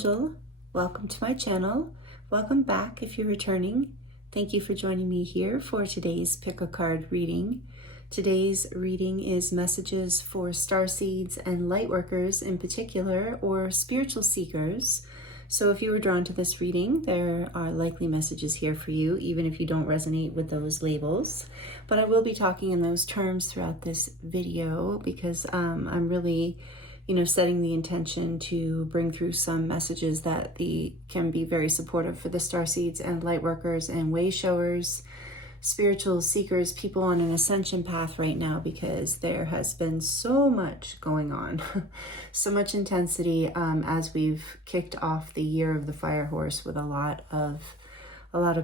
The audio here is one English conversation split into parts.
Angel. Welcome to my channel. Welcome back if you're returning. Thank you for joining me here for today's pick a card reading. Today's reading is messages for starseeds and lightworkers in particular, or spiritual seekers. So if you were drawn to this reading, there are likely messages here for you, even if you don't resonate with those labels. But I will be talking in those terms throughout this video because I'm really setting the intention to bring through some messages that can be very supportive for the starseeds and lightworkers and way showers, spiritual seekers, people on an ascension path right now, because there has been so much going on, so much intensity as we've kicked off the year of the fire horse with a lot of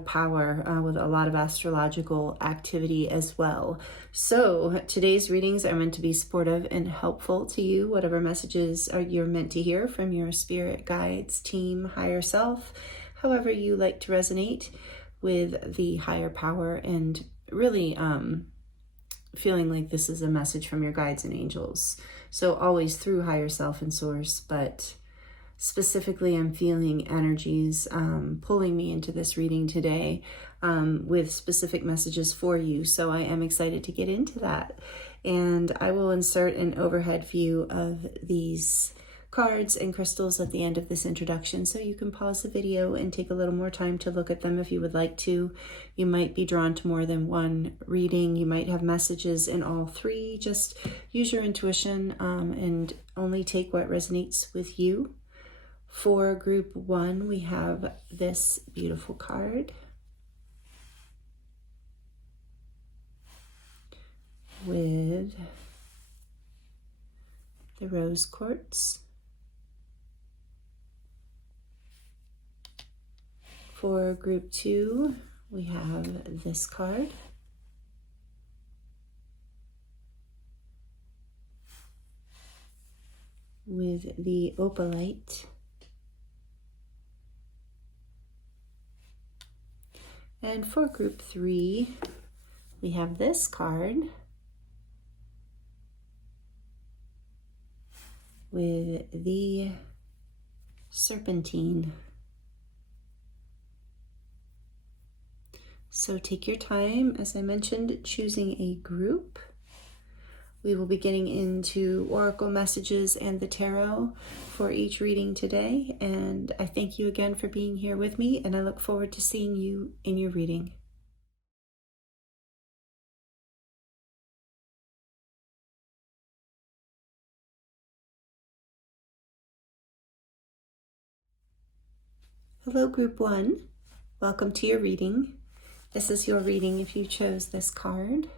power, with a lot of astrological activity as well. So today's readings are meant to be supportive and helpful to you, whatever messages you're meant to hear from your spirit guides, team, higher self, however you like to resonate with the higher power, and really feeling like this is a message from your guides and angels. So always through higher self and source, but specifically I'm feeling energies pulling me into this reading today with specific messages for you. So I am excited to get into that. And I will insert an overhead view of these cards and crystals at the end of this introduction, so you can pause the video and take a little more time to look at them if you would like to. You might be drawn to more than one reading. You might have messages in all three. Just use your intuition and only take what resonates with you. For group one, we have this beautiful card with the rose quartz. For group two, we have this card with the Opalite. And for group three, we have this card with the Serpentine. So take your time, as I mentioned, choosing a group. We will be getting into oracle messages and the tarot for each reading today. And I thank you again for being here with me, and I look forward to seeing you in your reading. Hello, group one. Welcome to your reading. This is your reading if you chose this card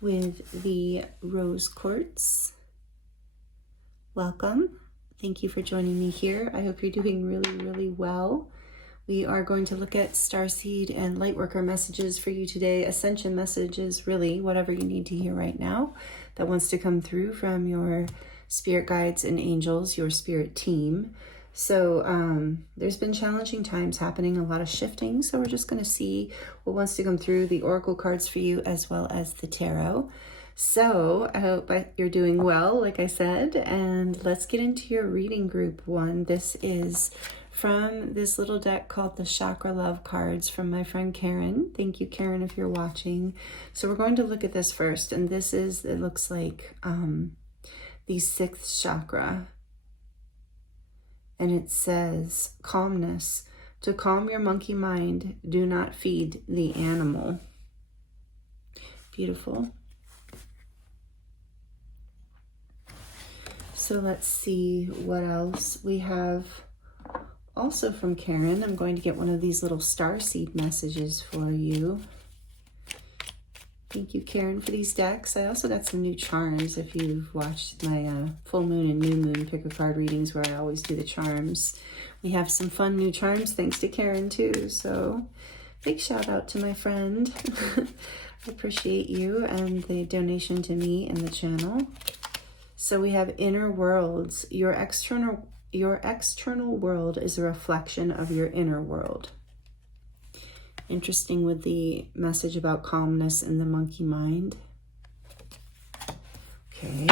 with the rose quartz. Welcome. Thank you for joining me here. I hope you're doing really, really well. We are going to look at starseed and lightworker messages for you today, ascension messages, really whatever you need to hear right now that wants to come through from your spirit guides and angels, your spirit team. So there's been challenging times happening, a lot of shifting. So we're just going to see what wants to come through, the oracle cards for you as well as the tarot. So I hope you're doing well, like I said, and let's get into your reading, group one. This is from this little deck called the Chakra Love cards from my friend Karen. Thank you, Karen, if you're watching. So we're going to look at this first, and this is, it looks like the sixth chakra. And it says, calmness. To calm your monkey mind, do not feed the animal. Beautiful. So let's see what else we have. Also from Karen, I'm going to get one of these little starseed messages for you. Thank you, Karen, for these decks. I also got some new charms if you've watched my full moon and new moon pick a card readings where I always do the charms. We have some fun new charms thanks to Karen too. So big shout out to my friend. I appreciate you and the donation to me and the channel. So we have inner worlds. Your external world is a reflection of your inner world. Interesting with the message about calmness in the monkey mind. Okay.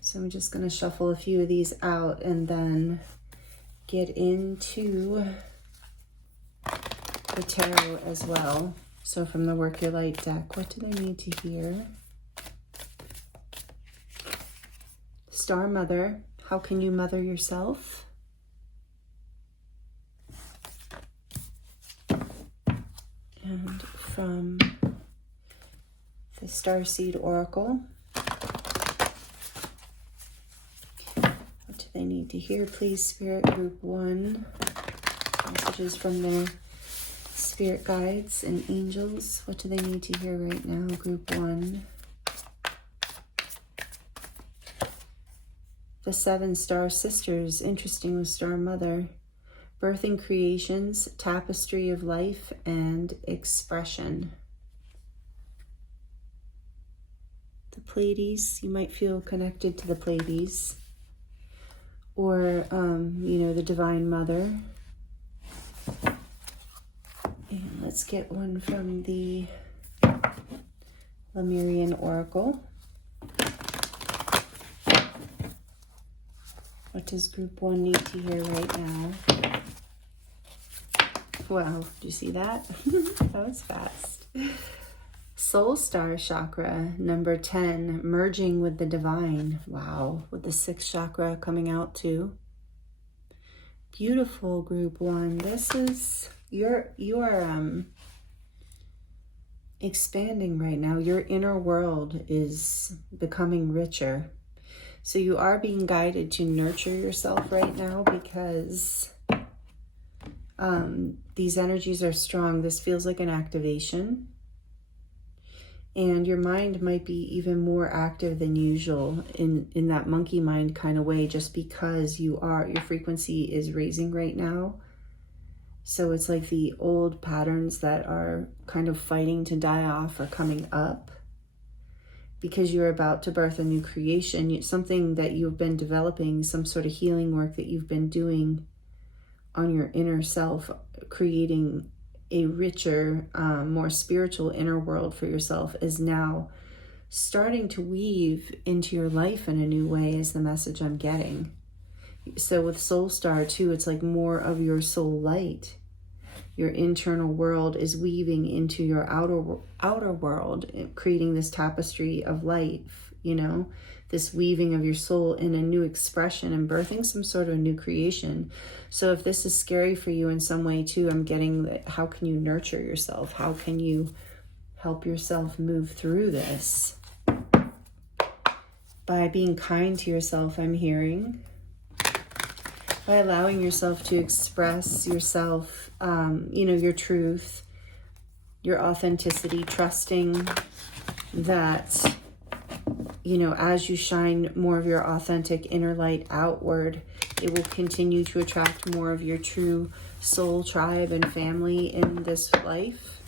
So So I'm just going to shuffle a few of these out and then get into the tarot as well. So from the Work Your Light deck, what do they need to hear? Star Mother, how can you mother yourself? And from the Starseed Oracle, what do they need to hear, please, Spirit Group 1? Messages from their spirit guides and angels. What do they need to hear right now, Group 1? The 7 Star Sisters, interesting with Star Mother. Birthing creations, tapestry of life, and expression. The Pleiades, you might feel connected to the Pleiades. Or, you know, the Divine Mother. And let's get one from the Lemurian Oracle. What does Group 1 need to hear right now? Wow, do you see that? That was fast. Soul Star Chakra, number 10, merging with the divine. Wow, with the 6th chakra coming out too. Beautiful, Group 1. This is, you are expanding right now. Your inner world is becoming richer. So you are being guided to nurture yourself right now because these energies are strong. This feels like an activation. And your mind might be even more active than usual in that monkey mind kind of way, just because your frequency is raising right now. So it's like the old patterns that are kind of fighting to die off are coming up. Because you're about to birth a new creation, something that you've been developing, some sort of healing work that you've been doing on your inner self, creating a richer, more spiritual inner world for yourself is now starting to weave into your life in a new way, is the message I'm getting. So with Soul Star too, it's like more of your soul light. Your internal world is weaving into your outer world, creating this tapestry of life, you know, this weaving of your soul in a new expression and birthing some sort of new creation. So if this is scary for you in some way too, I'm getting that. How can you nurture yourself? How can you help yourself move through this? By being kind to yourself, I'm hearing. By allowing yourself to express yourself, you know, your truth, your authenticity, trusting that, you know, as you shine more of your authentic inner light outward, it will continue to attract more of your true soul tribe and family in this life,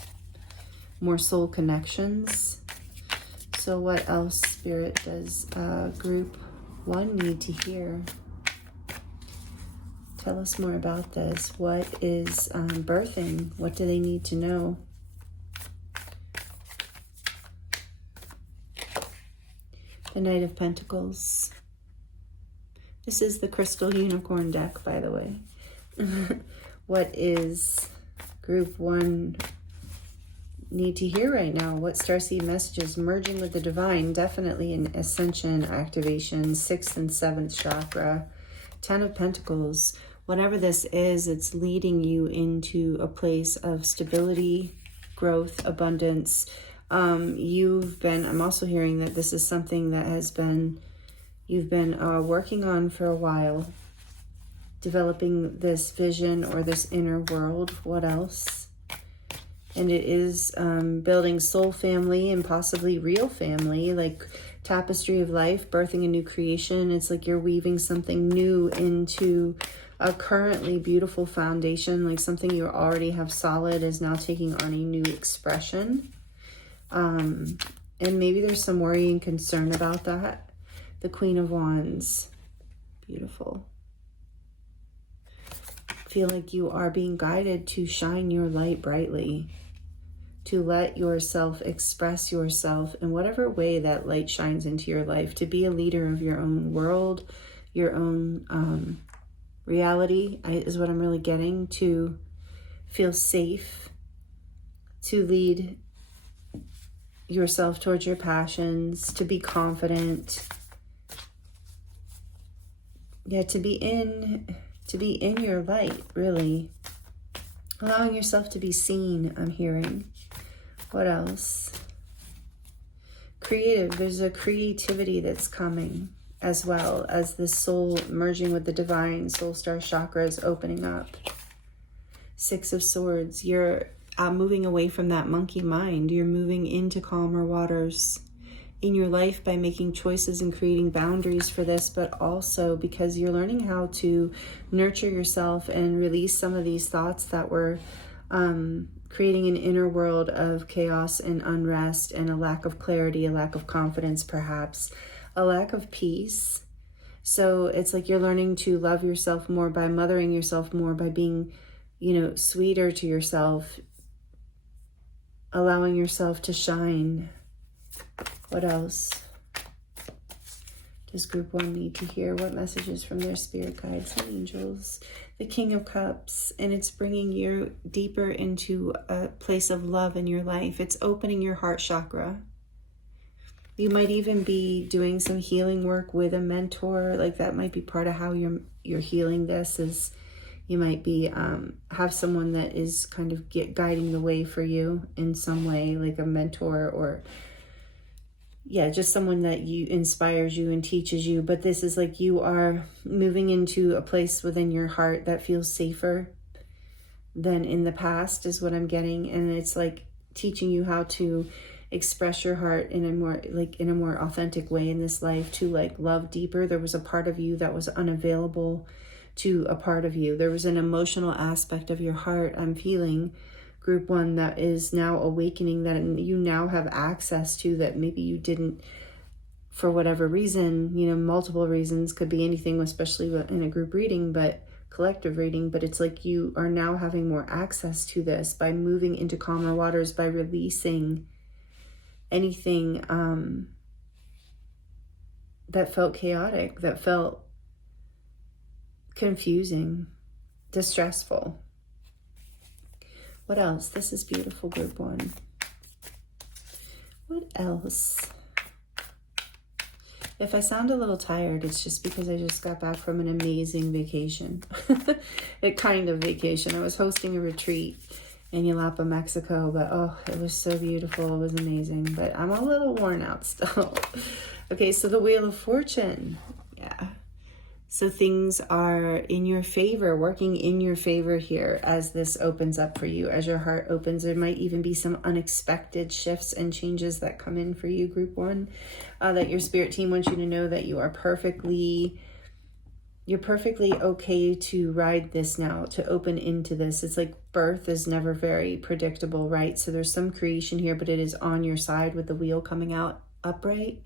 more soul connections. So what else, Spirit, does Group 1 need to hear? Tell us more about this. What is birthing? What do they need to know? The Knight of Pentacles. This is the Crystal Unicorn deck, by the way. What is Group 1 need to hear right now? What starseed messages? Merging with the divine, definitely an ascension activation, 6th and 7th chakra. 10 of Pentacles. Whatever this is, it's leading you into a place of stability, growth, abundance. I'm also hearing that this is something that you've been working on for a while, developing this vision or this inner world. What else? And it is building soul family and possibly real family, like tapestry of life, birthing a new creation. It's like you're weaving something new into a currently beautiful foundation, like something you already have solid is now taking on a new expression. And maybe there's some worry and concern about that. The Queen of Wands. Beautiful. Feel like you are being guided to shine your light brightly, to let yourself express yourself in whatever way that light shines into your life, to be a leader of your own world, your own reality is what I'm really getting, to feel safe, to lead yourself towards your passions, to be confident. Yeah, to be in your light, really. Allowing yourself to be seen, I'm hearing. What else? Creative. There's a creativity that's coming, as well as the soul merging with the divine. Soul star chakra is opening up. Six of Swords. You're moving away from that monkey mind. You're moving into calmer waters in your life by making choices and creating boundaries for this, but also because you're learning how to nurture yourself and release some of these thoughts that were creating an inner world of chaos and unrest and a lack of clarity, a lack of confidence, perhaps a lack of peace. So it's like you're learning to love yourself more by mothering yourself more, by being, sweeter to yourself, allowing yourself to shine. What else does group 1 need to hear? What messages from their spirit guides and angels? The King of Cups, and it's bringing you deeper into a place of love in your life. It's opening your heart chakra. You might even be doing some healing work with a mentor. Like that might be part of how you're healing this. Is you might be have someone that is kind of guiding the way for you in some way, like a mentor, or just someone that inspires you and teaches you. But this is like you are moving into a place within your heart that feels safer than in the past, is what I'm getting. And it's like teaching you how to express your heart in a more authentic way in this life, to love deeper. There was a part of you that was unavailable to a part of you. There was an emotional aspect of your heart, I'm feeling, group 1, that is now awakening, that you now have access to, that maybe you didn't for whatever reason. Multiple reasons, could be anything, especially in a group reading, but collective reading. But it's like you are now having more access to this by moving into calmer waters, by releasing anything that felt chaotic, that felt confusing, distressful. What else? This is beautiful, group 1. What else? If I sound a little tired, it's just because I just got back from an amazing vacation. A kind of vacation. I was hosting a retreat in Yalapa, Mexico, but it was so beautiful. It was amazing, but I'm a little worn out still. Okay, so the Wheel of Fortune. Yeah. So things are in your favor, working in your favor here as this opens up for you, as your heart opens. There might even be some unexpected shifts and changes that come in for you, group 1, that your spirit team wants you to know that you are perfectly okay to ride this now, to open into this. It's like birth is never very predictable, right? So there's some creation here, but it is on your side with the wheel coming out upright.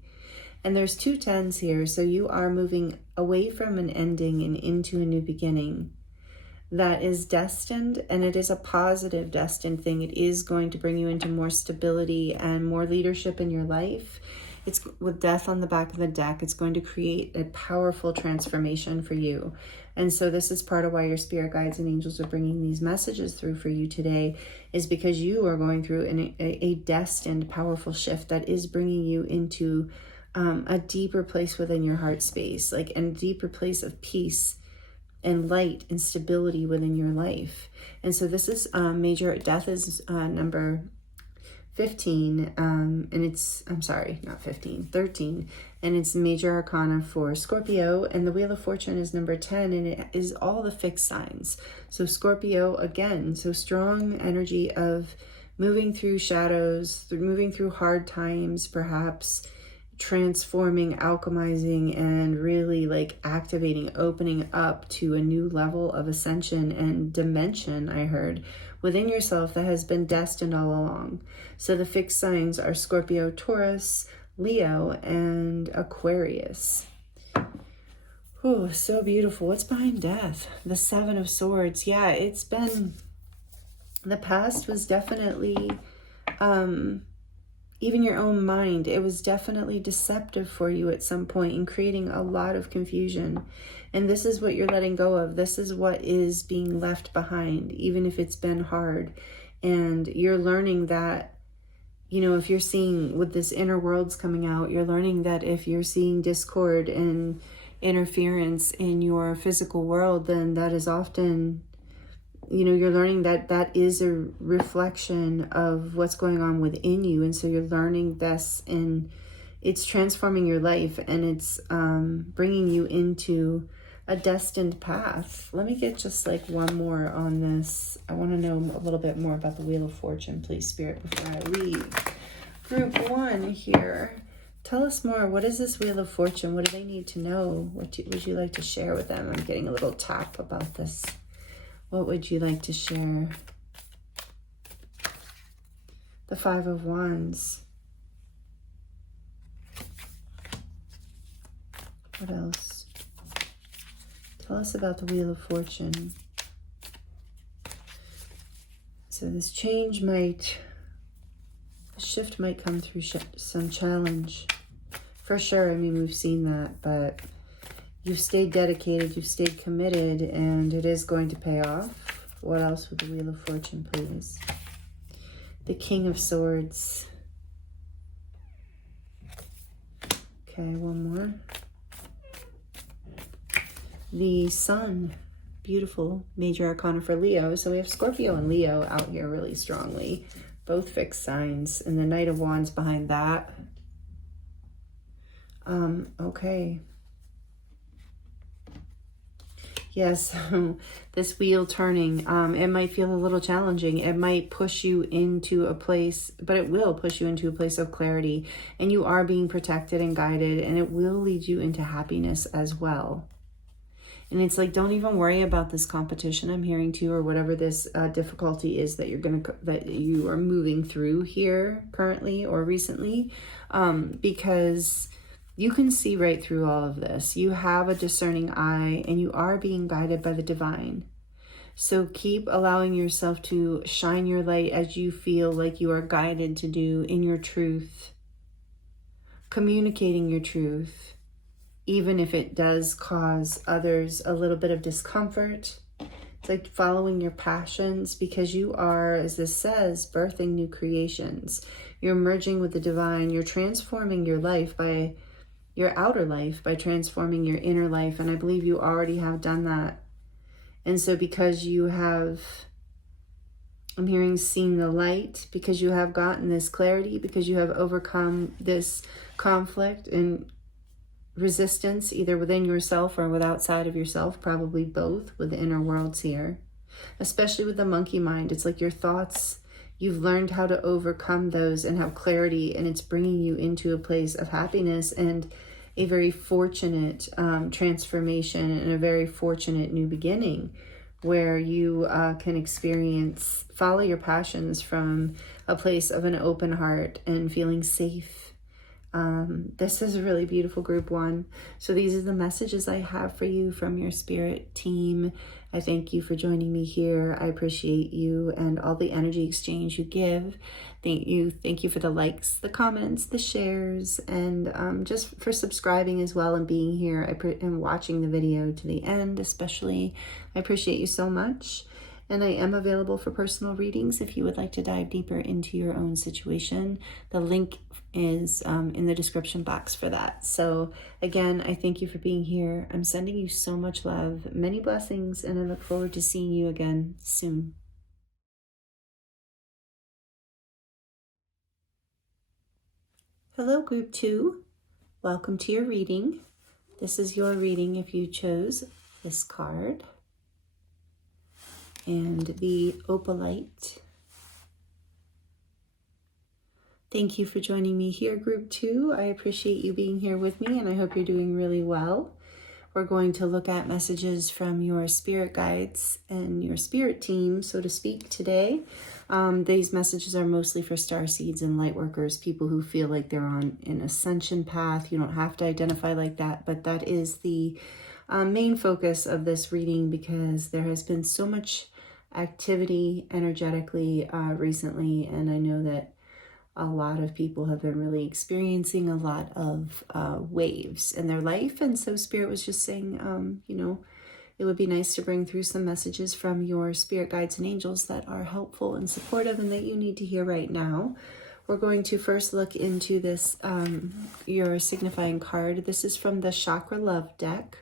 And there's 2 10s here, so you are moving away from an ending and into a new beginning that is destined, and it is a positive destined thing. It is going to bring you into more stability and more leadership in your life. It's with Death on the back of the deck. It's going to create a powerful transformation for you. And so this is part of why your spirit guides and angels are bringing these messages through for you today, is because you are going through a destined powerful shift that is bringing you into a deeper place within your heart space, and a deeper place of peace and light and stability within your life. And so this is major death is number 15, and it's, I'm sorry, not 15, 13, and it's major arcana for Scorpio, and the Wheel of Fortune is number 10, and it is all the fixed signs. So Scorpio, again, so strong energy of moving through shadows, moving through hard times, perhaps transforming, alchemizing, and really activating, opening up to a new level of ascension and dimension, I heard, within yourself that has been destined all along. So the fixed signs are Scorpio, Taurus, Leo, and Aquarius. Oh, so beautiful. What's behind death? The 7 of Swords. Yeah, it's been, the past was definitely even your own mind, it was definitely deceptive for you at some point and creating a lot of confusion. And this is what you're letting go of. This is what is being left behind, even if it's been hard. And you're learning that, you know, if you're seeing with this inner worlds coming out, you're learning that if you're seeing discord and interference in your physical world, then that is often, you know, you're learning that that is a reflection of what's going on within you. And so you're learning this, and it's transforming your life, and it's bringing you into a destined path. Let me get just like one more on this. I want to know a little bit more about the Wheel of Fortune, please, Spirit, before I leave. Group 1 here. Tell us more. What is this Wheel of Fortune? What do they need to know? What would you like to share with them? I'm getting a little tap about this. What would you like to share? The 5 of Wands. What else? Tell us about the Wheel of Fortune. So this change might, a shift might come through some challenge. For sure, I mean, we've seen that, but you've stayed dedicated, you've stayed committed, and it is going to pay off. What else with the Wheel of Fortune, please? The King of Swords. Okay, one more. The Sun. Beautiful. Major Arcana for Leo. So we have Scorpio and Leo out here really strongly. Both fixed signs. And the Knight of Wands behind that. Okay. Yes, this wheel turning, it might feel a little challenging. It might push you into a place, but it will push you into a place of clarity, and you are being protected and guided, and it will lead you into happiness as well. And it's like, don't even worry about this competition I'm hearing too, or whatever this difficulty is that that you are moving through here currently or recently, because you can see right through all of this. You have a discerning eye, and you are being guided by the divine. So keep allowing yourself to shine your light as you feel like you are guided to do in your truth. Communicating your truth, even if it does cause others a little bit of discomfort. It's like following your passions, because you are, as this says, birthing new creations. You're merging with the divine. You're transforming your life by your outer life, by transforming your inner life. And I believe you already have done that. And so because you have, I'm hearing, seen the light, because you have gotten this clarity, because you have overcome this conflict and resistance, either within yourself or with outside of yourself, probably both with the inner worlds here, especially with the monkey mind. It's like your thoughts, you've learned how to overcome those and have clarity, and it's bringing you into a place of happiness and a very fortunate transformation and a very fortunate new beginning, where you can experience, follow your passions from a place of an open heart and feeling safe. This is a really beautiful group 1. So these are the messages I have for you from your spirit team. I thank you for joining me here. I appreciate you and all the energy exchange you give. Thank you for the likes, the comments, the shares, and just for subscribing as well and being here and watching the video to the end especially. I appreciate you so much. And I am available for personal readings if you would like to dive deeper into your own situation. The link is in the description box for that. So again, I thank you for being here. I'm sending you so much love, many blessings, and I look forward to seeing you again soon. Hello, Group 2. Welcome to your reading. This is your reading if you chose this card and the Opalite. Thank you for joining me here, Group 2. I appreciate you being here with me, and I hope you're doing really well. We're going to look at messages from your spirit guides and your spirit team, so to speak, today. These messages are mostly for starseeds and lightworkers, people who feel like they're on an ascension path. You don't have to identify like that, but that is the main focus of this reading, because there has been so much activity energetically recently, and I know that a lot of people have been really experiencing a lot of waves in their life. And so Spirit was just saying, you know, it would be nice to bring through some messages from your spirit guides and angels that are helpful and supportive and that you need to hear right now. We're going to first look into this, your signifying card. This is from the Chakra Love deck,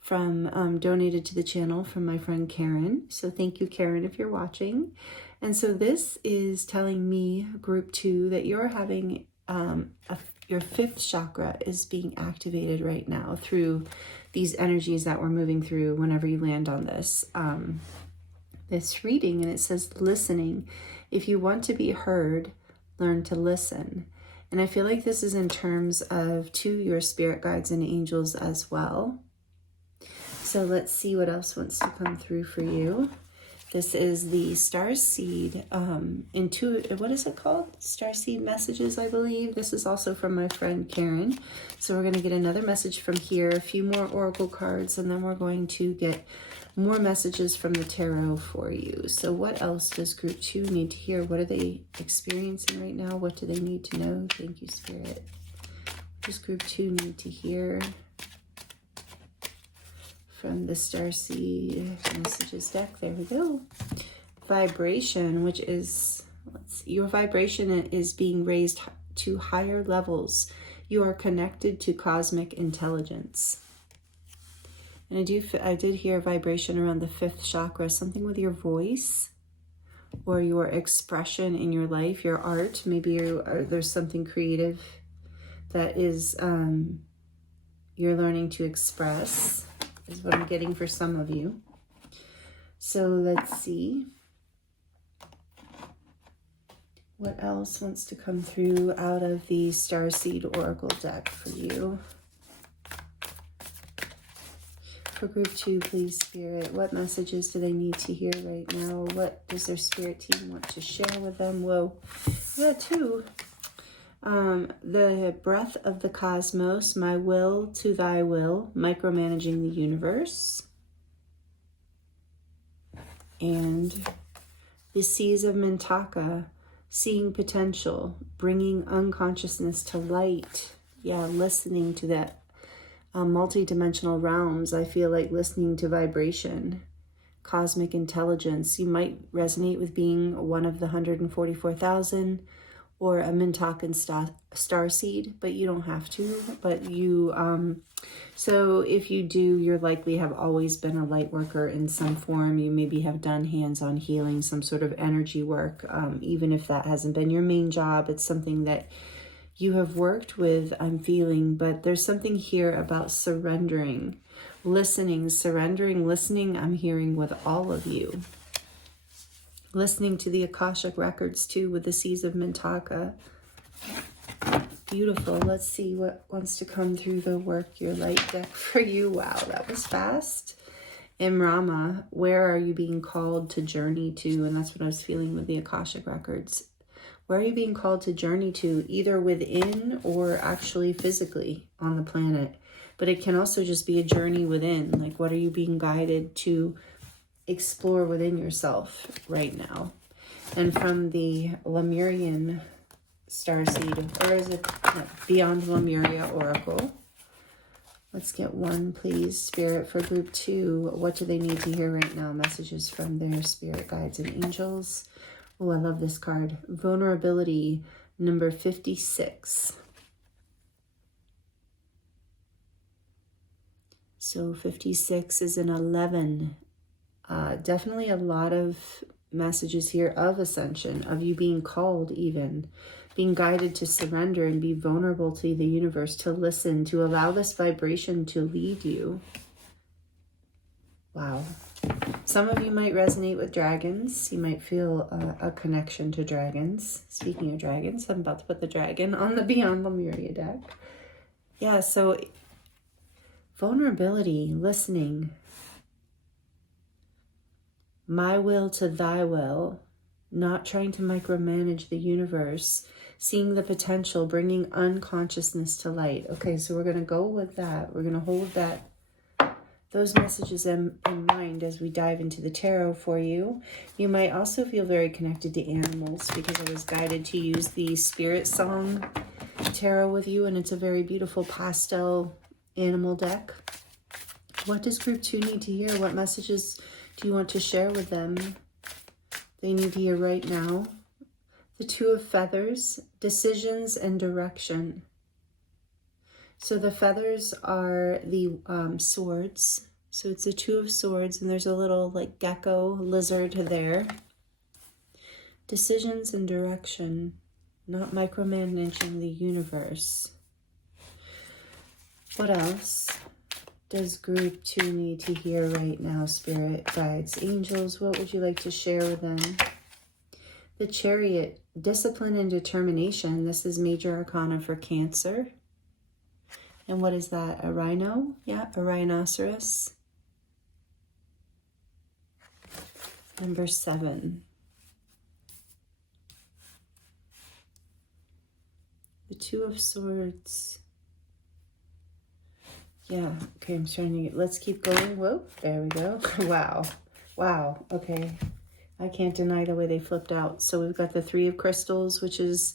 from donated to the channel from my friend Karen. So thank you, Karen, if you're watching. And so this is telling me, group 2, that you're having your 5th chakra is being activated right now through these energies that we're moving through whenever you land on this this reading. And it says listening. If you want to be heard, learn to listen. And I feel like this is in terms of to your spirit guides and angels as well. So let's see what else wants to come through for you. This is the Starseed what is it called? Starseed Messages, I believe. This is also from my friend Karen. So we're going to get another message from here, a few more oracle cards, and then we're going to get more messages from the tarot for you. So what else does group 2 need to hear? What are they experiencing right now? What do they need to know? Thank you, Spirit. What does group 2 need to hear from the Starseed Messages deck? There we go. Vibration, which is, let's see, your vibration is being raised to higher levels. You are connected to cosmic intelligence. And I did hear vibration around the 5th chakra, something with your voice or your expression in your life, your art. Maybe there's something creative that is you're learning to express, is what I'm getting for some of you. So let's see. What else wants to come through out of the Starseed Oracle deck for you? For group 2, please, Spirit, what messages do they need to hear right now? What does their spirit team want to share with them? Whoa, yeah, 2. The breath of the cosmos, my will to thy will, micromanaging the universe. And the seas of Mintaka, seeing potential, bringing unconsciousness to light. Yeah, listening to that multi-dimensional realms. I feel like listening to vibration, cosmic intelligence. You might resonate with being one of the 144,000 or a Mintakan starseed, but you don't have to. But you, so if you do, you're likely have always been a light worker in some form. You maybe have done hands-on healing, some sort of energy work, even if that hasn't been your main job. It's something that you have worked with, I'm feeling, but there's something here about surrendering, listening, surrendering, listening. I'm hearing with all of you. Listening to the Akashic records too with the seas of Mintaka. Beautiful. Let's see what wants to come through the Work Your Light deck for you. Wow, that was fast. Imrama, where are you being called to journey to? And that's what I was feeling with the Akashic records. Where are you being called to journey to, either within or actually physically on the planet? But it can also just be a journey within. Like, what are you being guided to explore within yourself right now? And from the Lemurian Starseed, or is it Beyond Lemuria Oracle? Let's get one, please, Spirit, for group 2. What do they need to hear right now? Messages from their spirit guides and angels. Oh, I love this card. Vulnerability, number 56. So 56 is an 11. Definitely a lot of messages here of ascension, of you being called even, being guided to surrender and be vulnerable to the universe, to listen, to allow this vibration to lead you. Wow. Some of you might resonate with dragons. You might feel a connection to dragons. Speaking of dragons, I'm about to put the dragon on the Beyond Lemuria deck. Yeah, so vulnerability, listening. My will to thy will, not trying to micromanage the universe, seeing the potential, bringing unconsciousness to light. Okay, so we're going to go with that. We're going to hold that those messages in mind as we dive into the tarot for you. You might also feel very connected to animals because I was guided to use the Spirit Song tarot with you, and it's a very beautiful pastel animal deck. What does group 2 need to hear? What messages do you want to share with them? They need to hear right now. The Two of Feathers, decisions and direction. So the feathers are the swords. So it's the Two of Swords, and there's a little like gecko lizard there. Decisions and direction, not micromanaging the universe. What else does group 2 need to hear right now, spirit guides, angels? What would you like to share with them? The Chariot, discipline and determination. This is major arcana for Cancer. And what is that? A rhino? Yeah, a rhinoceros. Number 7. The Two of Swords. Yeah, okay, I'm starting to get, let's keep going. Whoa, there we go. Wow, wow, okay. I can't deny the way they flipped out. So we've got the Three of Crystals, which is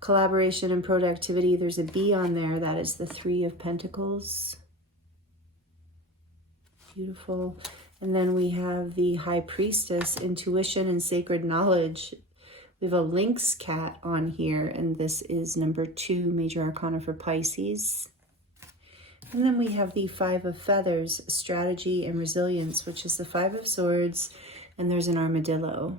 collaboration and productivity. There's a bee on there. That is the Three of Pentacles. Beautiful. And then we have the High Priestess, intuition and sacred knowledge. We have a lynx cat on here, and this is number 2, major arcana for Pisces. And then we have the Five of Feathers, strategy and resilience, which is the Five of Swords, and there's an armadillo.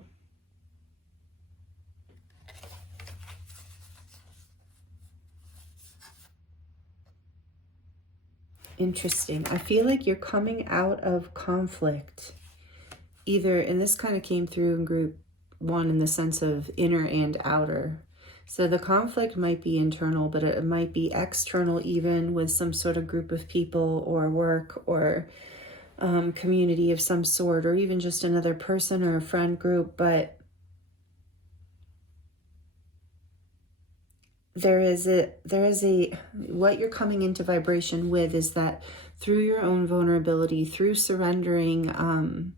Interesting. I feel like you're coming out of conflict. Either, and this kind of came through in group 1 in the sense of inner and outer. So the conflict might be internal, but it might be external, even with some sort of group of people or work or community of some sort, or even just another person or a friend group. But there is a what you're coming into vibration with is that through your own vulnerability, through surrendering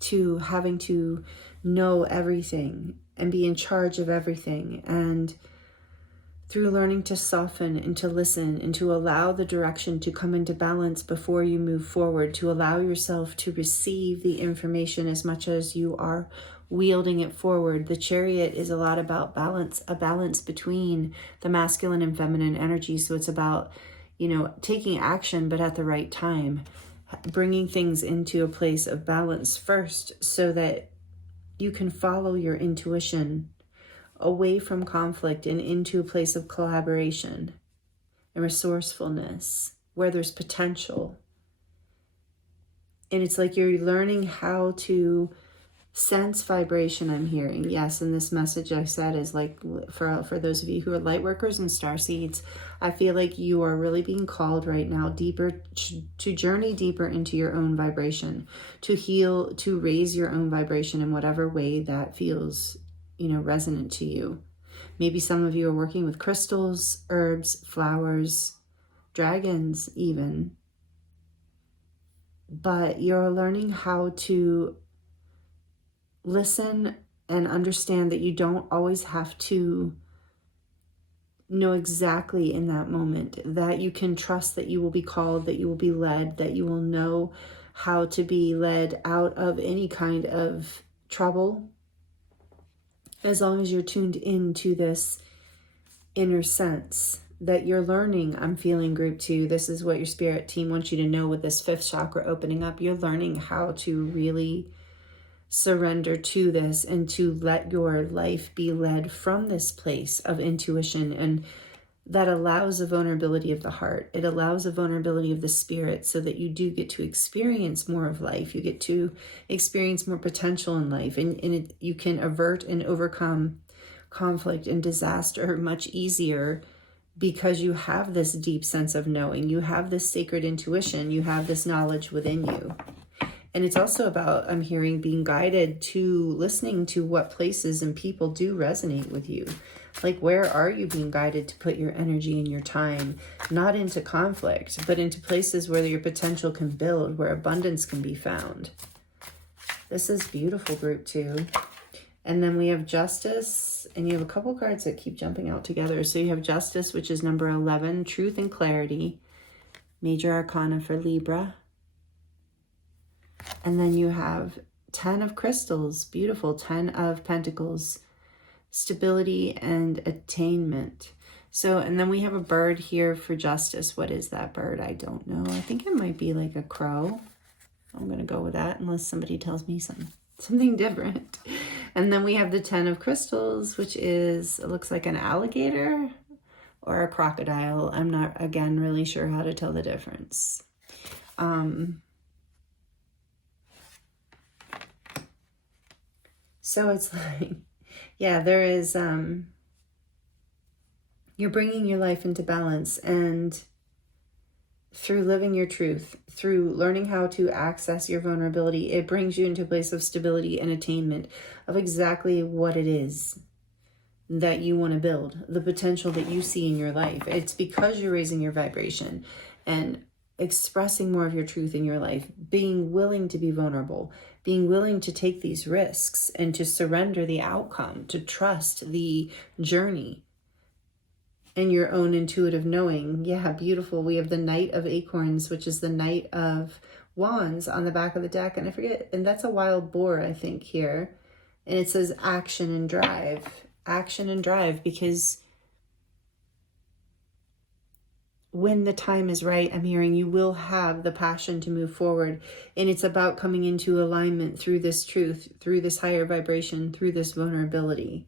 to having to know everything and be in charge of everything, and through learning to soften and to listen and to allow the direction to come into balance before you move forward, to allow yourself to receive the information as much as you are wielding it forward. The Chariot is a lot about balance, a balance between the masculine and feminine energy. So it's about, you know, taking action, but at the right time, bringing things into a place of balance first so that you can follow your intuition away from conflict and into a place of collaboration and resourcefulness where there's potential. And it's like you're learning how to sense vibration, I'm hearing. Yes, and this message I said is like for those of you who are light workers and star seeds, I feel like you are really being called right now deeper, to journey deeper into your own vibration, to heal, to raise your own vibration in whatever way that feels, you know, resonant to you. Maybe some of you are working with crystals, herbs, flowers, dragons even. But you're learning how to listen and understand that you don't always have to know exactly in that moment, that you can trust that you will be called, that you will be led, that you will know how to be led out of any kind of trouble, as long as you're tuned into this inner sense that you're learning. I'm feeling group 2. This is what your spirit team wants you to know with this 5th chakra opening up. You're learning how to really surrender to this and to let your life be led from this place of intuition. And that allows a vulnerability of the heart. It allows a vulnerability of the spirit so that you do get to experience more of life. You get to experience more potential in life, and you can avert and overcome conflict and disaster much easier because you have this deep sense of knowing. You have this sacred intuition. You have this knowledge within you. And it's also about, I'm hearing, being guided to listening to what places and people do resonate with you. Like, where are you being guided to put your energy and your time? Not into conflict, but into places where your potential can build, where abundance can be found. This is beautiful, group 2. And then we have Justice, and you have a couple cards that keep jumping out together. So you have Justice, which is number 11, Truth and Clarity, Major Arcana for Libra. And then you have 10 of Crystals, beautiful, 10 of Pentacles, Stability and Attainment. So, and then we have a bird here for Justice. What is that bird? I don't know. I think it might be like a crow. I'm going to go with that unless somebody tells me something different. And then we have the 10 of Crystals, which is, it looks like an alligator or a crocodile. I'm not, again, really sure how to tell the difference. So it's like, yeah, there is, you're bringing your life into balance, and through living your truth, through learning how to access your vulnerability, it brings you into a place of stability and attainment of exactly what it is that you want to build, the potential that you see in your life. It's because you're raising your vibration and expressing more of your truth in your life, being willing to be vulnerable, being willing to take these risks and to surrender the outcome, to trust the journey and your own intuitive knowing. Yeah, beautiful. We have the Knight of Acorns, which is the Knight of Wands on the back of the deck. And I forget, and that's a wild boar, I think, here. And it says action and drive. Action and drive, because when the time is right, I'm hearing you will have the passion to move forward. And it's about coming into alignment through this truth, through this higher vibration, through this vulnerability.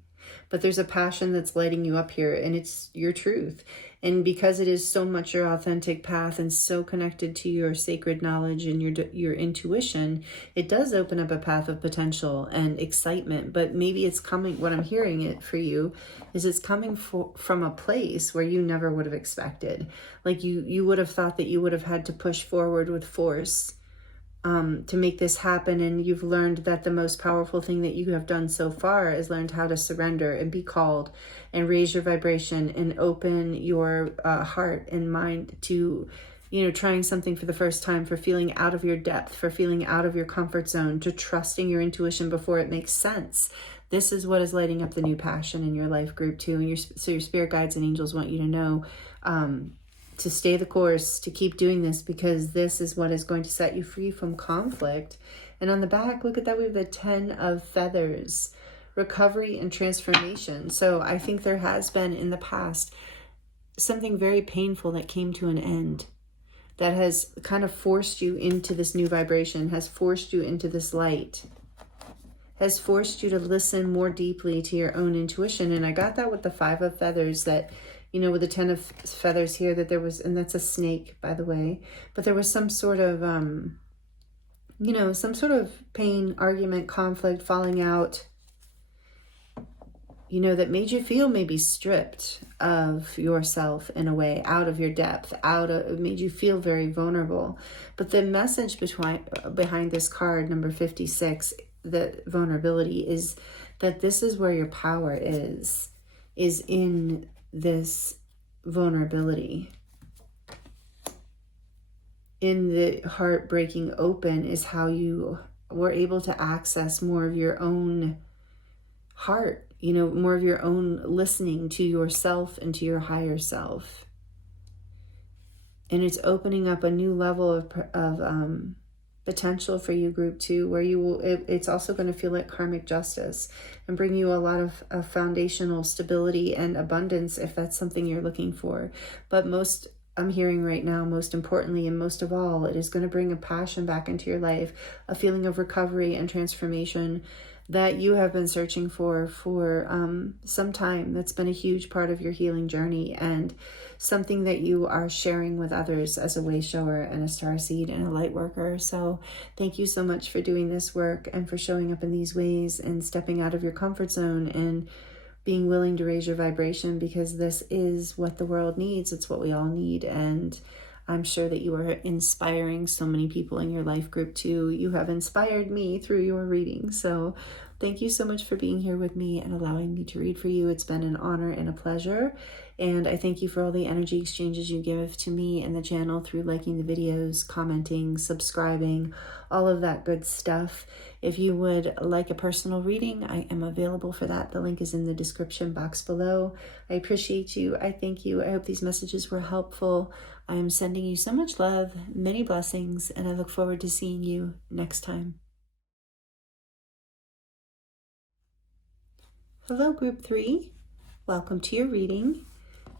But there's a passion that's lighting you up here, and it's your truth. And because it is so much your authentic path and so connected to your sacred knowledge and your intuition, it does open up a path of potential and excitement. But maybe it's coming, what I'm hearing it for you is it's coming from a place where you never would have expected. Like you would have thought that you would have had to push forward with force to make this happen, and you've learned that the most powerful thing that you have done so far is learned how to surrender and be called and raise your vibration and open your heart and mind to, you know, trying something for the first time, for feeling out of your depth, for feeling out of your comfort zone, to trusting your intuition before it makes sense. This is what is lighting up the new passion in your life, group 2. And so your spirit guides and angels want you to know to stay the course, to keep doing this, because this is what is going to set you free from conflict. And on the back, look at that, we have the 10 of Feathers, recovery and transformation. So I think there has been in the past something very painful that came to an end, that has kind of forced you into this new vibration, has forced you into this light, has forced you to listen more deeply to your own intuition. And I got that with the 5 of Feathers, that, you know, with the 10 of Feathers here, that there was, and that's a snake, by the way, but there was some sort of, you know, some sort of pain, argument, conflict, falling out, you know, that made you feel maybe stripped of yourself in a way, out of your depth, made you feel very vulnerable. But the message behind this card, number 56, the vulnerability, is that this is where your power is in this vulnerability. In the heart breaking open is how you were able to access more of your own heart, you know, more of your own listening to yourself and to your higher self. And it's opening up a new level of potential for you, group 2, where you will, it's also going to feel like karmic justice and bring you a lot of foundational stability and abundance, if that's something you're looking for. But most, I'm hearing right now, most importantly and most of all, it is going to bring a passion back into your life, a feeling of recovery and transformation that you have been searching for some time. That's been a huge part of your healing journey, and something that you are sharing with others as a way shower and a starseed and a light worker. So thank you so much for doing this work and for showing up in these ways and stepping out of your comfort zone and being willing to raise your vibration, because this is what the world needs. It's what we all need. And I'm sure that you are inspiring so many people in your life, group 2. You have inspired me through your reading. So Thank you so much for being here with me and allowing me to read for you. It's been an honor and a pleasure. And I thank you for all the energy exchanges you give to me and the channel through liking the videos, commenting, subscribing, all of that good stuff. If you would like a personal reading, I am available for that. The link is in the description box below. I appreciate you. I thank you. I hope these messages were helpful. I am sending you so much love, many blessings, and I look forward to seeing you next time. Hello, Group 3. Welcome to your reading.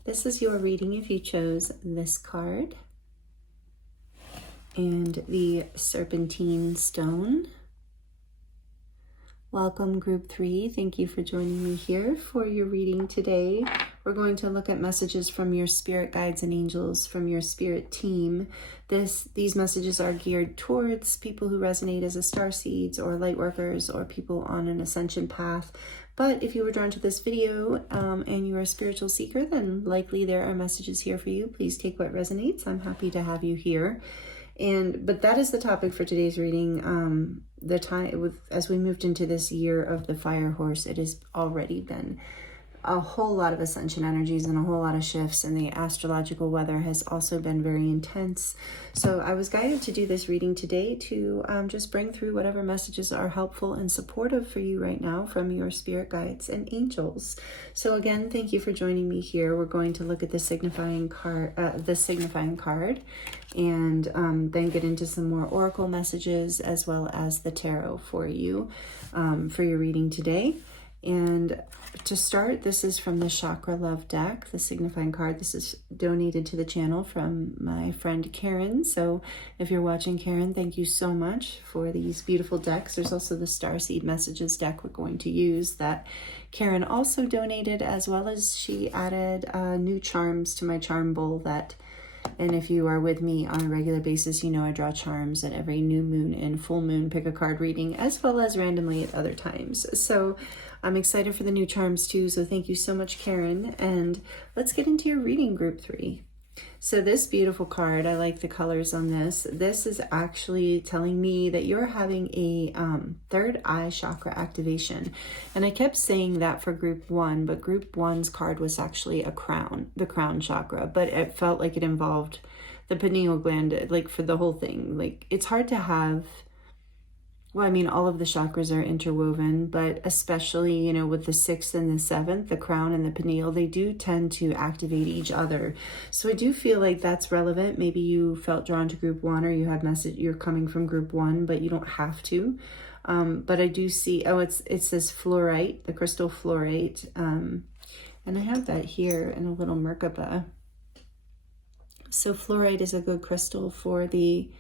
This is your reading if you chose this card and the Serpentine stone. Welcome, Group 3. Thank you for joining me here for your reading today. We're going to look at messages from your spirit guides and angels, from your spirit team. These messages are geared towards people who resonate as a starseeds or lightworkers or people on an ascension path. But if you were drawn to this video and you're a spiritual seeker, then likely there are messages here for you. Please take what resonates. I'm happy to have you here. But that is the topic for today's reading. As we moved into this year of the fire horse, it has already been a whole lot of ascension energies and a whole lot of shifts, and the astrological weather has also been very intense. So I was guided to do this reading today to just bring through whatever messages are helpful and supportive for you right now from your spirit guides and angels. So again, thank you for joining me here. We're going to look at the signifying card, and then get into some more oracle messages as well as the tarot for you for your reading today. And to start, this is from the Chakra Love deck, the signifying card. This is donated to the channel from my friend Karen. So if you're watching, Karen, thank you so much for these beautiful decks. There's also the Starseed Messages deck we're going to use that Karen also donated, as well as she added new charms to my charm bowl and if you are with me on a regular basis, you know I draw charms at every new moon and full moon pick a card reading, as well as randomly at other times. So I'm excited for the new charms too. So thank you so much, Karen. And let's get into your reading, Group 3. So this beautiful card, I like the colors on this. This is actually telling me that you're having a third eye chakra activation. And I kept saying that for Group 1, but Group 1's card was actually the crown chakra, but it felt like it involved the pineal gland, like for the whole thing. Like it's hard to have, well, I mean, all of the chakras are interwoven, but especially, with the 6th and the 7th, the crown and the pineal, they do tend to activate each other. So I do feel like that's relevant. Maybe you felt drawn to Group 1, or you're coming from Group 1, but you don't have to. But I do see, it says fluorite, the crystal fluorite. And I have that here in a little Merkaba. So fluorite is a good crystal for the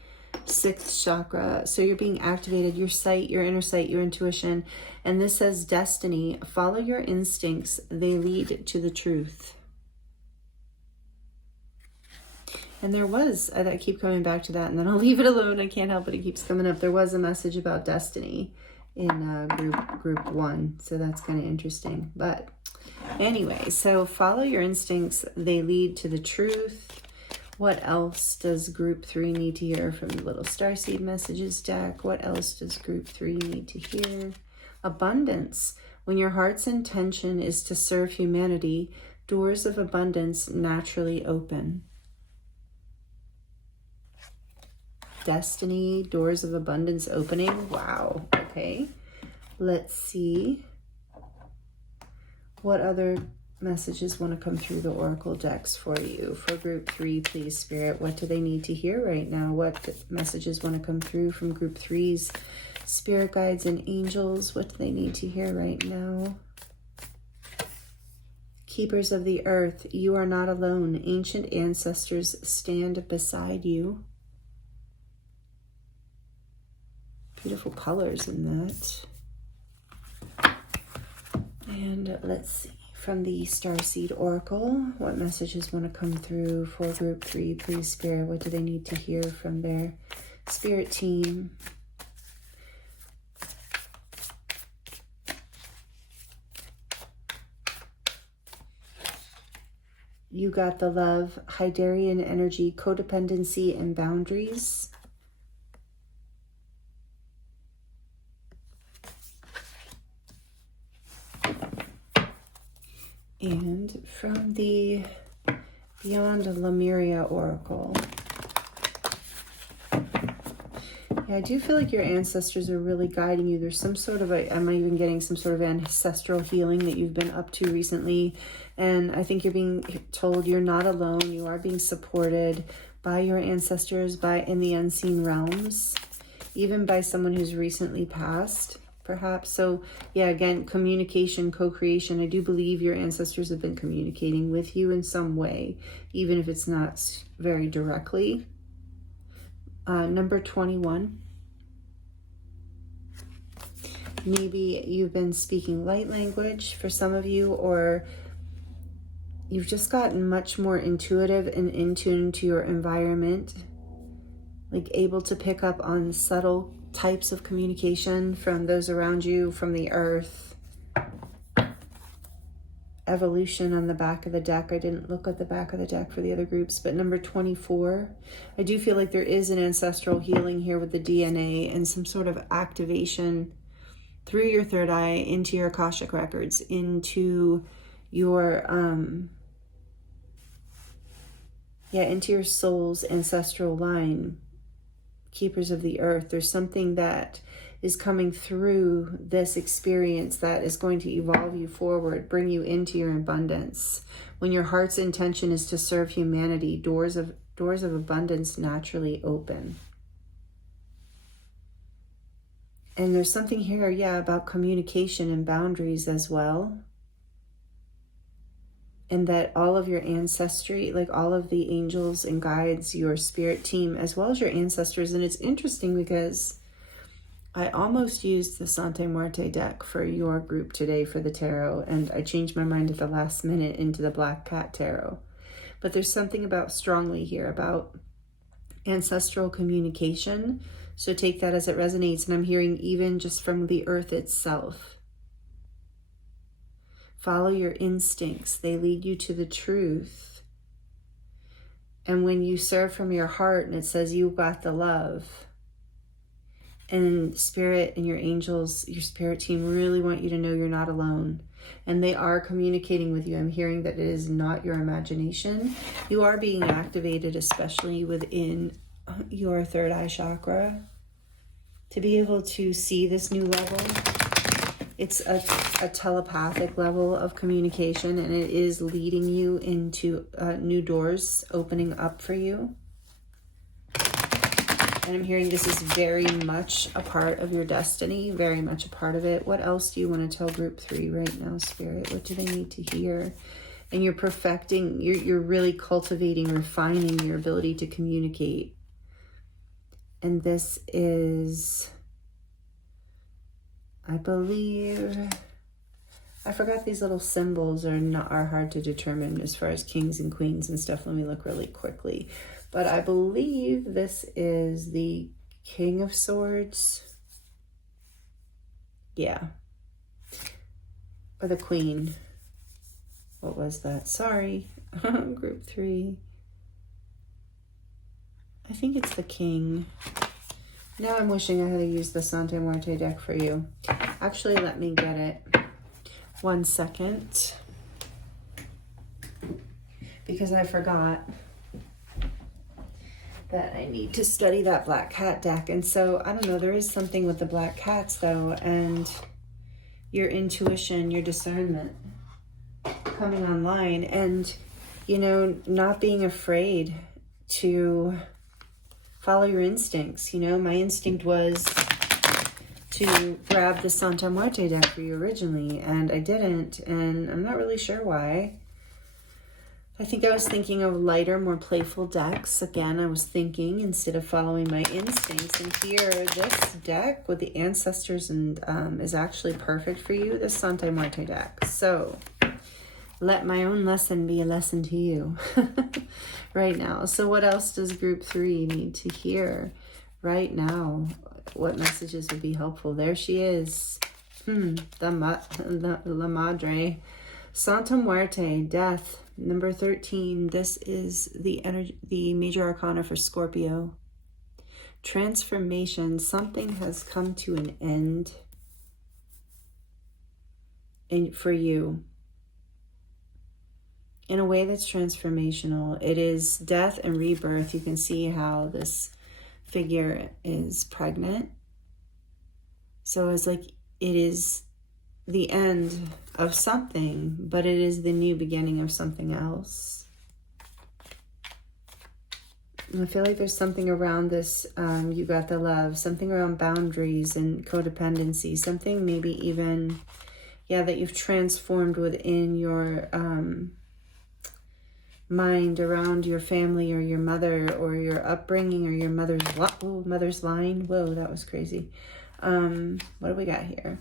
6th chakra. So you're being activated, your sight, your inner sight, your intuition. And this says destiny. Follow your instincts. They lead to the truth. And there was, I keep coming back to that, and then I'll leave it alone. I can't help it. It keeps coming up. There was a message about destiny in group 1. So that's kind of interesting. But anyway, so follow your instincts. They lead to the truth. What else does Group 3 need to hear from the little Starseed Messages deck? What else does Group 3 need to hear? Abundance. When your heart's intention is to serve humanity, doors of abundance naturally open. Destiny, doors of abundance opening. Wow. Okay. Let's see. What other messages want to come through the oracle decks for you for Group 3, please, Spirit? What do they need to hear right now? What messages want to come through from Group 3's spirit guides and angels? What do they need to hear right now? Keepers of the earth, you are not alone. Ancient ancestors stand beside you. Beautiful colors in that. And let's see. From the Starseed Oracle, what messages want to come through for Group 3, please, Spirit? What do they need to hear from their spirit team? You got the love, Hyderian energy, codependency, and boundaries. And from the Beyond Lemuria Oracle. Yeah, I do feel like your ancestors are really guiding you. There's some sort of I'm even getting some sort of ancestral healing that you've been up to recently. And I think you're being told you're not alone. You are being supported by your ancestors, in the unseen realms, even by someone who's recently passed, perhaps. So yeah, again, communication, co-creation. I do believe your ancestors have been communicating with you in some way, even if it's not very directly. Number 21. Maybe you've been speaking light language for some of you, or you've just gotten much more intuitive and in tune to your environment, like able to pick up on subtle types of communication from those around you, from the earth. Evolution on the back of the deck. I didn't look at the back of the deck for the other groups, but number 24, I do feel like there is an ancestral healing here with the DNA and some sort of activation through your third eye into your Akashic records, into your into your soul's ancestral line, keepers of the earth. There's something that is coming through this experience that is going to evolve you forward, bring you into your abundance. When your heart's intention is to serve humanity, doors of abundance naturally open. And there's something here, about communication and boundaries as well. And that all of your ancestry, like all of the angels and guides, your spirit team, as well as your ancestors. And it's interesting because I almost used the Santa Muerte deck for your group today for the tarot, and I changed my mind at the last minute into the Black Cat Tarot. But there's something about strongly here about ancestral communication. So take that as it resonates. And I'm hearing even just from the earth itself. Follow your instincts. They lead you to the truth. And when you serve from your heart and it says you got the love, and spirit and your angels, your spirit team really want you to know you're not alone. And they are communicating with you. I'm hearing that it is not your imagination. You are being activated, especially within your third eye chakra, to be able to see this new level. It's a telepathic level of communication, and it is leading you into new doors opening up for you. And I'm hearing this is very much a part of your destiny, very much a part of it. What else do you want to tell group 3 right now, Spirit? What do they need to hear? And you're perfecting, you're really cultivating, refining your ability to communicate. And this is, I believe, I forgot these little symbols are hard to determine as far as kings and queens and stuff. Let me look really quickly. But I believe this is the King of Swords. Yeah. Or the Queen. What was that? Sorry. Group 3. I think it's the King. Now I'm wishing I had used the Santa Muerte deck for you. Actually, let me get it. 1 second. Because I forgot that I need to study that Black Cat deck. And so, I don't know, there is something with the Black Cats though, and your intuition, your discernment coming online, and, you know, not being afraid to follow your instincts. You know, my instinct was to grab the Santa Muerte deck for you originally, and I didn't, and I'm not really sure why. I think I was thinking of lighter, more playful decks. Again, I was thinking instead of following my instincts. And here, this deck with the ancestors and is actually perfect for you, the Santa Muerte deck. So let my own lesson be a lesson to you right now. So what else does group 3 need to hear right now? What messages would be helpful? There she is. La Madre. Santa Muerte, death. Number 13, this is the major arcana for Scorpio. Transformation, something has come to an end for you. in a way that's transformational. It is death and rebirth. You can see how this figure is pregnant. So it's like it is the end of something, but it is the new beginning of something else. And I feel like there's something around this, you got the love, something around boundaries and codependency, something maybe even, yeah, that you've transformed within your mind around your family or your mother or your upbringing or your mother's line. Whoa, that was crazy. What do we got here?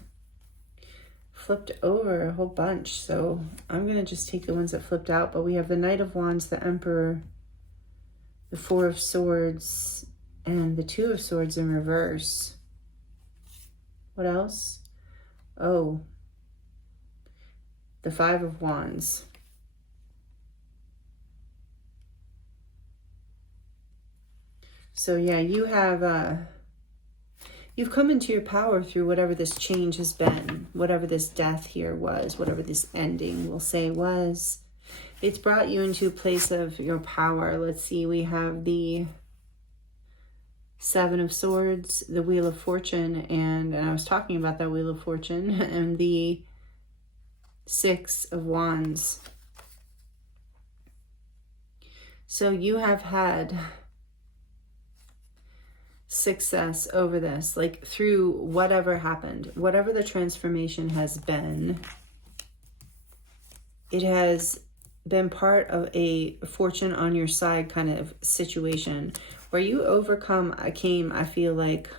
Flipped over a whole bunch, so I'm going to just take the ones that flipped out. But we have the Knight of Wands, the Emperor, the Four of Swords, and the Two of Swords in reverse. What else? Oh, the Five of Wands. So yeah, you have you've come into your power through whatever this change has been, whatever this death here was, whatever this ending we'll say was. It's brought you into a place of your power. Let's see, we have the Seven of Swords, the Wheel of Fortune, and I was talking about that Wheel of Fortune, and the Six of Wands. So you have had success over this, like through whatever happened, whatever the transformation has been. It has been part of a fortune on your side kind of situation where you came, I feel like,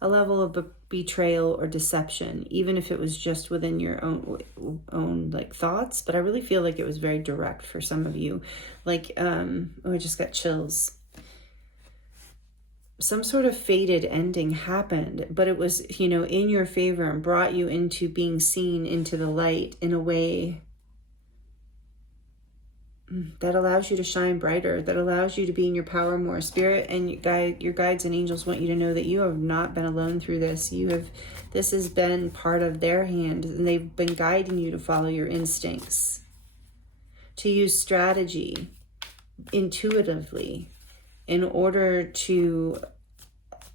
a level of betrayal or deception, even if it was just within your own like thoughts. But I really feel like it was very direct for some of you. Like, oh, I just got chills. Some sort of fated ending happened, but it was, you know, in your favor and brought you into being seen into the light in a way that allows you to shine brighter, that allows you to be in your power more. Spirit and your guides and angels want you to know that you have not been alone through this. This has been part of their hand, and they've been guiding you to follow your instincts, to use strategy intuitively in order to,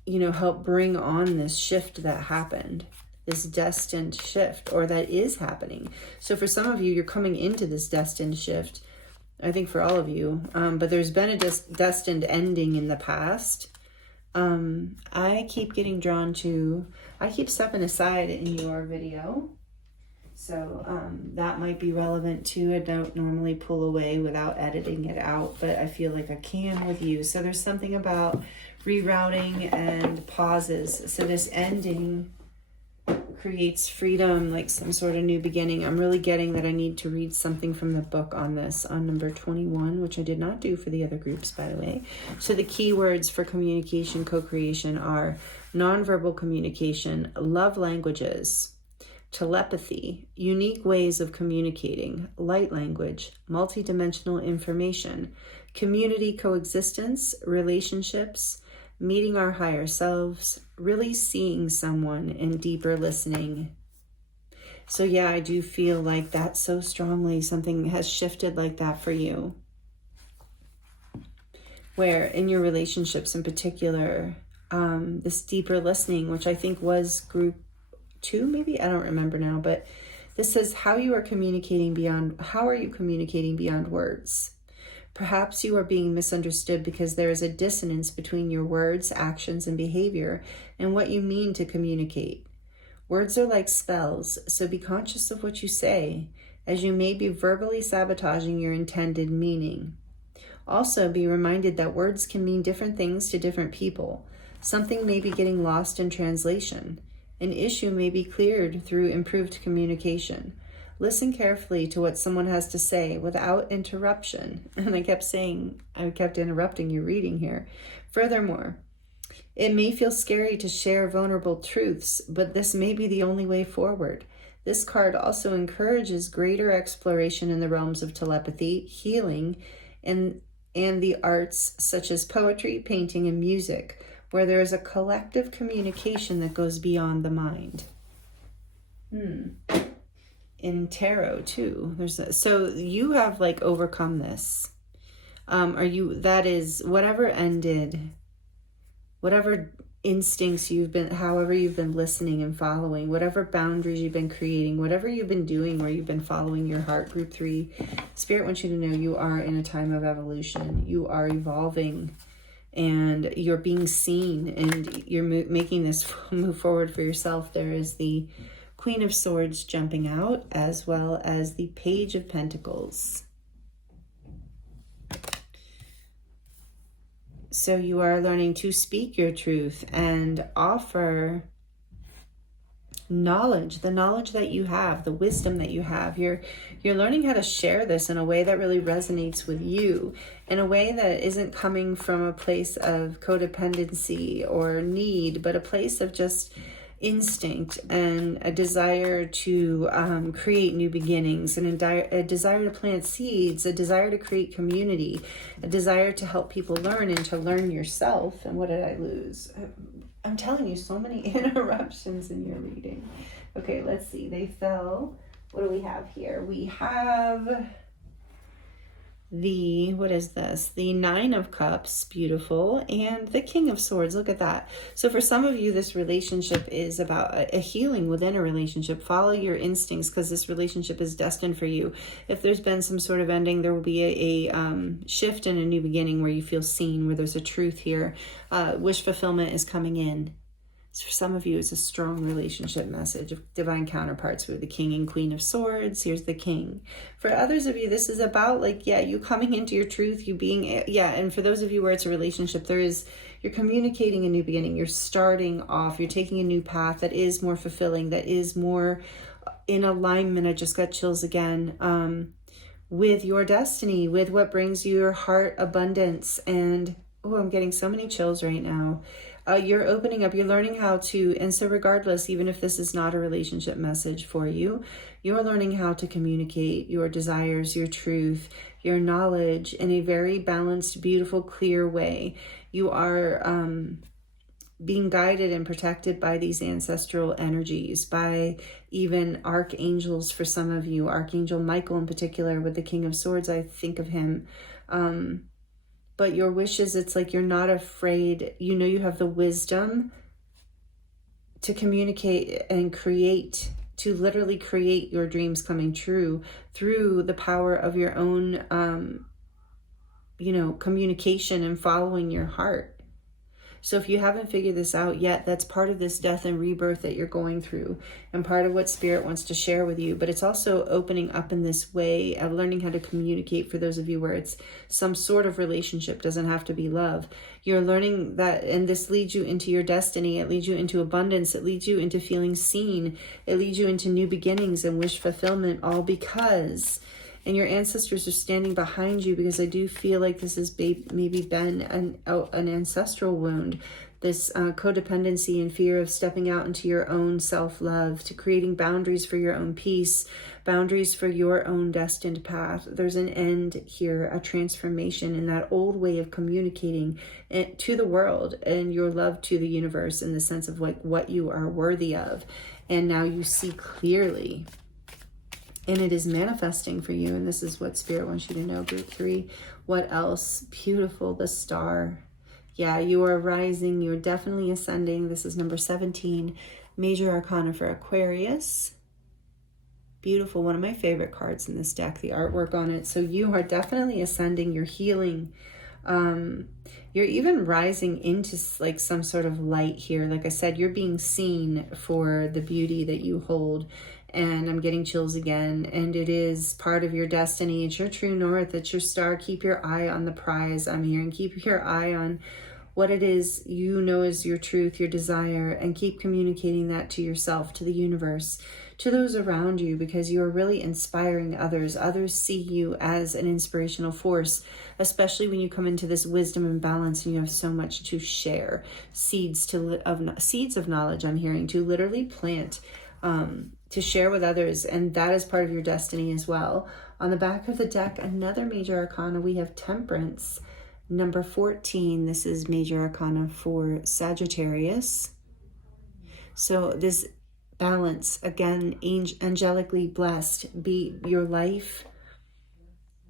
you know, help bring on this shift that happened, this destined shift, or that is happening. So for some of you, you're coming into this destined shift. I think for all of you, but there's been a destined ending in the past. I keep getting drawn to, I keep stepping aside in your video. So that might be relevant too. I don't normally pull away without editing it out, but I feel like I can with you. So there's something about rerouting and pauses. So this ending creates freedom, like some sort of new beginning. I'm really getting that I need to read something from the book on this, on number 21, which I did not do for the other groups, by the way. So the keywords for communication, co-creation are nonverbal communication, love languages, telepathy, unique ways of communicating, light language, multidimensional information, community coexistence, relationships, meeting our higher selves, really seeing someone, and deeper listening. So yeah, I do feel like that so strongly. Something has shifted like that for you, where in your relationships in particular, this deeper listening, which I think was group 2, maybe, I don't remember now, but this says how are you communicating beyond words? Perhaps you are being misunderstood because there is a dissonance between your words, actions, and behavior and what you mean to communicate. Words are like spells, so be conscious of what you say, as you may be verbally sabotaging your intended meaning. Also, be reminded that words can mean different things to different people. Something may be getting lost in translation. An issue may be cleared through improved communication. Listen carefully to what someone has to say without interruption. And I kept interrupting your reading here. Furthermore, it may feel scary to share vulnerable truths, but this may be the only way forward. This card also encourages greater exploration in the realms of telepathy, healing, and the arts such as poetry, painting, and music, where there is a collective communication that goes beyond the mind. in tarot too. So you have like overcome this. That is whatever ended, whatever instincts you've been, however you've been listening and following, whatever boundaries you've been creating, whatever you've been doing where you've been following your heart. Group 3, Spirit wants you to know you are in a time of evolution. You are evolving and you're being seen, and you're making this move forward for yourself. There is the Queen of Swords jumping out, as well as the Page of Pentacles. So you are learning to speak your truth and offer knowledge, the knowledge that you have, the wisdom that you have. You're learning how to share this in a way that really resonates with you, in a way that isn't coming from a place of codependency or need, but a place of just instinct and a desire to create new beginnings, and a desire to plant seeds, a desire to create community, a desire to help people learn and to learn yourself. And what did I lose? I'm telling you, so many interruptions in your reading. Okay, let's see. They fell. What do we have here? We have what is this? The 9 of Cups, beautiful, and the King of Swords. Look at that. So for some of you, this relationship is about a healing within a relationship. Follow your instincts, because this relationship is destined for you. If there's been some sort of ending, there will be a shift and a new beginning where you feel seen, where there's a truth here. Wish fulfillment is coming in. So for some of you, it's a strong relationship message of divine counterparts with the King and Queen of Swords. Here's the King. For others of you, this is about like, you coming into your truth, you being, and for those of you where it's a relationship, you're communicating a new beginning. You're starting off, you're taking a new path that is more fulfilling, that is more in alignment. I just got chills again, with your destiny, with what brings you your heart abundance. And, I'm getting so many chills right now. You're opening up, you're learning how to, and so regardless, even if this is not a relationship message for you, you're learning how to communicate your desires, your truth, your knowledge in a very balanced, beautiful, clear way. You are being guided and protected by these ancestral energies, by even archangels for some of you, Archangel Michael in particular with the King of Swords. I think of him. But your wishes, it's like you're not afraid. You know you have the wisdom to communicate and create, to literally create your dreams coming true through the power of your own, communication and following your heart. So if you haven't figured this out yet, that's part of this death and rebirth that you're going through, and part of what Spirit wants to share with you. But it's also opening up in this way of learning how to communicate for those of you where it's some sort of relationship, doesn't have to be love. You're learning that, and this leads you into your destiny. It leads you into abundance. It leads you into feeling seen. It leads you into new beginnings and wish fulfillment, all because... and your ancestors are standing behind you, because I do feel like this has maybe been an ancestral wound, this codependency and fear of stepping out into your own self-love, to creating boundaries for your own peace, boundaries for your own destined path. There's an end here, a transformation in that old way of communicating to the world and your love to the universe, in the sense of like what you are worthy of. And now you see clearly. And it is manifesting for you. And this is what Spirit wants you to know. Group 3. What else? Beautiful. The Star. Yeah, you are rising. You're definitely ascending. This is number 17. Major Arcana for Aquarius. Beautiful. One of my favorite cards in this deck. The artwork on it. So you are definitely ascending. You're healing. You're even rising into like some sort of light here. Like I said, you're being seen for the beauty that you hold. And I'm getting chills again. And it is part of your destiny. It's your true north. It's your star. Keep your eye on the prize. I'm hearing keep your eye on what it is you know is your truth, your desire, and keep communicating that to yourself, to the universe, to those around you, because you are really inspiring others. Others see you as an inspirational force, especially when you come into this wisdom and balance and you have so much to share. Seeds of knowledge, I'm hearing, to literally plant, to share with others, and that is part of your destiny as well. On the back of the deck, another major arcana, we have Temperance, number 14. This is major arcana for Sagittarius. So this balance, again, angelically blessed, be your life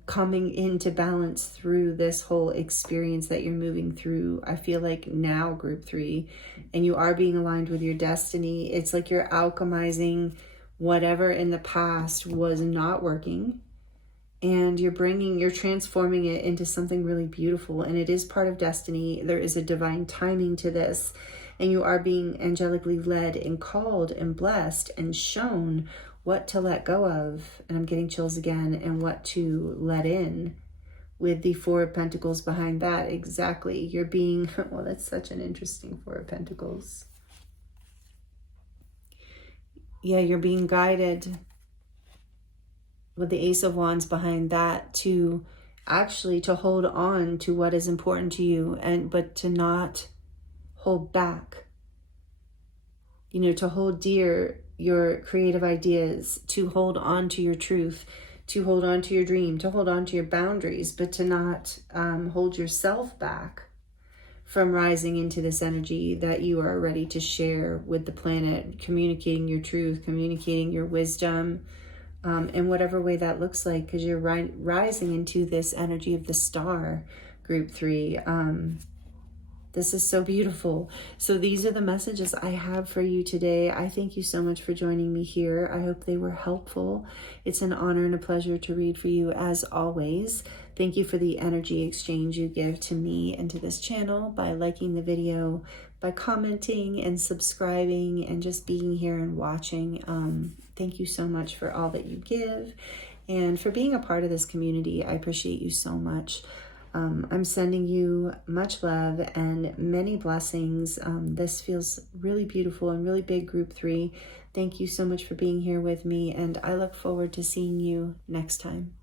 coming into balance through this whole experience that you're moving through. I feel like now, group 3, and you are being aligned with your destiny. It's like you're alchemizing whatever in the past was not working, and you're transforming it into something really beautiful. And it is part of destiny. There is a divine timing to this, and you are being angelically led and called and blessed and shown what to let go of, and I'm getting chills again, and what to let in with the 4 of Pentacles behind that. Exactly. You're being, well, that's such an interesting 4 of Pentacles. Yeah, you're being guided with the Ace of Wands behind that to actually to hold on to what is important to you, but to not hold back. You know, to hold dear your creative ideas, to hold on to your truth, to hold on to your dream, to hold on to your boundaries, but to not hold yourself back from rising into this energy that you are ready to share with the planet, communicating your truth, communicating your wisdom, in whatever way that looks like, because you're rising into this energy of the star, group 3. This is so beautiful. So these are the messages I have for you today. I thank you so much for joining me here. I hope they were helpful. It's an honor and a pleasure to read for you as always. Thank you for the energy exchange you give to me and to this channel by liking the video, by commenting and subscribing, and just being here and watching. Thank you so much for all that you give and for being a part of this community. I appreciate you so much. I'm sending you much love and many blessings. This feels really beautiful and really big, group 3. Thank you so much for being here with me, and I look forward to seeing you next time.